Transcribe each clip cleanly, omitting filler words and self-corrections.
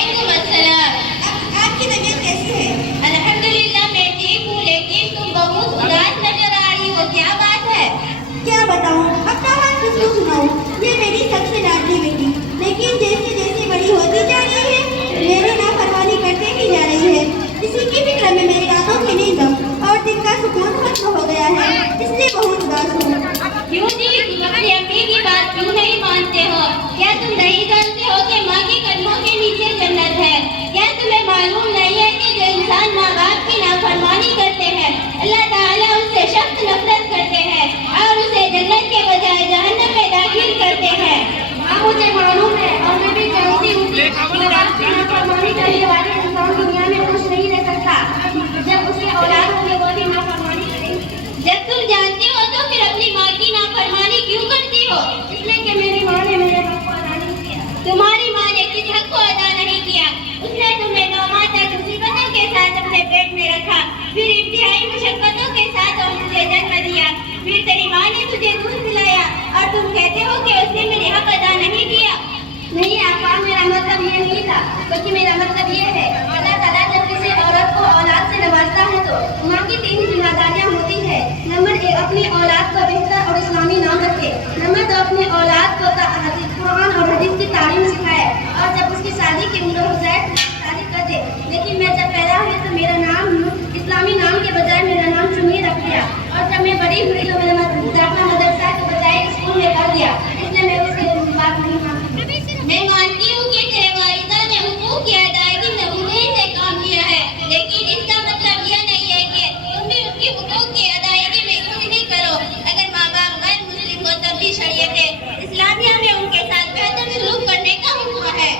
وعلیکم السلام. آپ کی طبیعت کیسی ہے؟ الحمدللہ میں ٹھیک ہوں، لیکن تم بہت اداس نظر آ رہی ہو، کیا بات ہے؟ کیا بتاؤں، اپنا حال کس کو سناؤں؟ یہ میری سب سے لاڈلی بیٹی، لیکن جیسے جیسے بڑی ہوتی جا رہی ہے میری نافرمانی کرتے ہی جا رہی ہے. اسی کی فکر میں میری راتوں کی نیند اور دن کا سکون ختم ہو گیا ہے، اس لیے بہت اداس ہوں. کیوں جی، تم اپنی امی کی بات کیوں نہیں مانتے ہو؟ کیا تم نہیں جانتے ہو کہ ماں کے قدموں کے نیچے جنت ہے؟ کیا تمہیں معلوم نہیں ہے کہ جو انسان ماں باپ کی نافرمانی کرتے ہیں اللہ تعالیٰ اس سے سخت نفرت کرتے ہیں اور اسے جنت کے بجائے جہنم میں داخل کرتے ہیں؟ ہاں مجھے معلوم ہے، اور میں بھی جانتی ہوں کہ ماں باپ کی نافرمانی کرنے والے انسان دنیا میں خوش نہیں رہ سکتا. جب اس کی اولاد ہوگی وہ بھی نافرمانی کرے گی. جب تم جانتی ہو تو پھر اپنی ماں کی نافرمانی کیوں کرتی ہو؟ اس لیے کہ میری ماں نے میرے حق کو ادا نہیں کیا. تمہاری ماں نے کس حق کو ادا نہیں کیا؟ اس نے تمہیں 9 ماہ تک مصیبتوں کے ساتھ اپنے پیٹ میں رکھا، پھر انتہائی مشقتوں کے ساتھ اور تجھے جنم دیا، پھر تیری ماں نے تجھے دودھ پلایا اور تم کہتے ہو کہ اس نے میرے حق ادا نہیں کیا؟ نہیں آپا، میرا مطلب یہ نہیں تھا، بلکہ میرا مطلب یہ ہے اللہ تعالیٰ جب کسی عورت کو اولاد سے نوازتا ہے تو ماں کی 3 ذمہ داریاں ہوتی ہے. نمبر 1، اپنی اولاد کو بہتر اور اسلامی نام رکھے. نمبر 2، اپنی اولاد کو قرآن اور حدیث کی تعلیم سکھائے، اور جب اس کی شادی کی عمر ہو جائے تو شادی کر دے. لیکن میں جب پیدا ہوئی تو میرا نام اسلامی نام کے بجائے میرا نام چنی رکھ دیا، اور جب میں بڑی ہوئی تو میرا داخلہ مدرسہ کے بجائے اسکول میں کر دیا. اس لیے میں اس کی بات نہیں مانتی. میں مانتی ہوں کہ تیرے والدہ نے حقوق کی ادائیگی میں بھوری سے کام کیا ہے، لیکن اس کا مطلب یہ نہیں ہے کہ تم بھی اس کی حقوق کی ادائیگی میں خود ہی کرو. اگر ماں باپ غیر مسلم ہو تب بھی شریعت اسلامیہ میں ان کے ساتھ بہتر سلوک کرنے کا حکم ہے.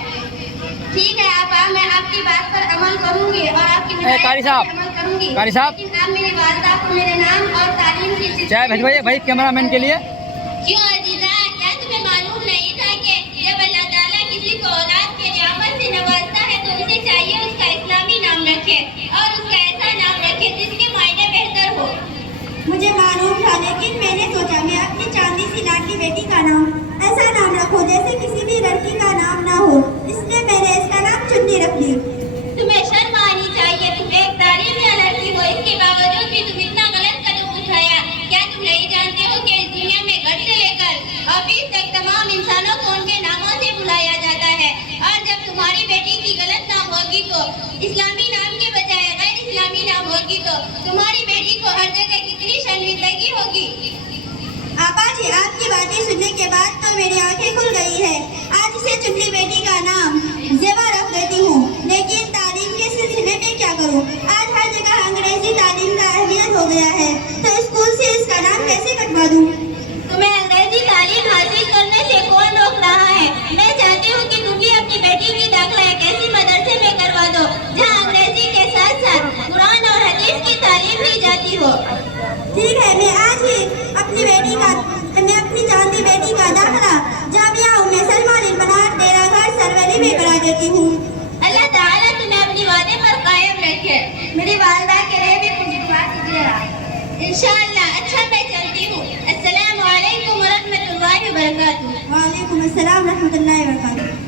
ٹھیک ہے آپا، میں آپ کی بات پر عمل کروں گی اور آپ کی قاری صاحب، عمل کروں گی. قاری صاحب، لیکن آپ میری والدہ کو میرے نام اور تعلیم کی چائے بھجوائیے بھائی کیمرہ مین کے لیے. کیوں عزیزہ، کیا تمہیں معلوم نہیں تھا کہ جب اللہ تعالیٰ کسی کو اولاد کے نعمت سے نوازتا ہے تو اسے چاہیے اس کا اسلامی نام رکھے اور اس کا ایسا نام رکھے جس کے معنی بہتر ہو؟ مجھے معلوم تھا، لیکن میں نے سوچا میں اپنی چاندی سی لاڈلی بیٹی کا نام ایسا نام رکھوں جیسے کسی بھی لڑکی کا نام نہ ہو، اس لیے میں نے اس کا نام چنی رکھ لی. تمہیں شرم آنی چاہیے، تم ایک تعلیم یا لڑکی ہو، اس کے باوجود بھی تم اتنا غلط قدم اٹھایا. کیا تم نہیں جانتے ہو کہ اس دنیا میں گھر سے لے کر آفس تک تمام انسانوں کو ان کے ناموں سے بلایا جاتا ہے، اور جب تمہاری بیٹی کی غلط نام ہوگی تو اسلامی نام کے بجائے غیر اسلامی نام ہوگی تو تمہاری بیٹی کو ہر جگہ کتنی شرمندگی ہوگی. آپا جی، آپ کی باتیں سننے کے بعد تو میری آنکھیں کھل گئی ہے. آج سے چنی بیٹی کا نام زیبا رکھ دیتی ہوں. لیکن تعلیم کے سلسلے میں کیا کروں؟ آج ہر جگہ انگریزی تعلیم کا اہمیت ہو گیا ہے، تو اسکول سے اس کا نام کیسے کٹوا دوں؟ تمہیں انگریزی تعلیم حاصل کرنے سے کون روک رہا ہے؟ میں چاہتی ہوں کہ تم بھی اپنی بیٹی کی داخلہ ایک ایسی مدرسے میں کروا دو جہاں انگریزی کے ساتھ ساتھ قرآن اور حدیث کی تعلیم دی جاتی ہو. ٹھیک ہے، میں آج ہی اپنی چاندی بیٹی کا داخلہ جامعہ ام سلمہ للبنات ڈیرہ گھاٹ سرولی میں کرا دیتی ہوں. اللہ تعالیٰ تمہیں اپنی وعدے پر قائم رکھے. میری والدہ کے لیے بھی کچھ دعا کیجیے گا. انشاءاللہ. اچھا، میں چلتی ہوں. السلام علیکم ورحمۃ اللہ وبرکاتہ. وعلیکم السلام ورحمۃ اللہ وبرکاتہ.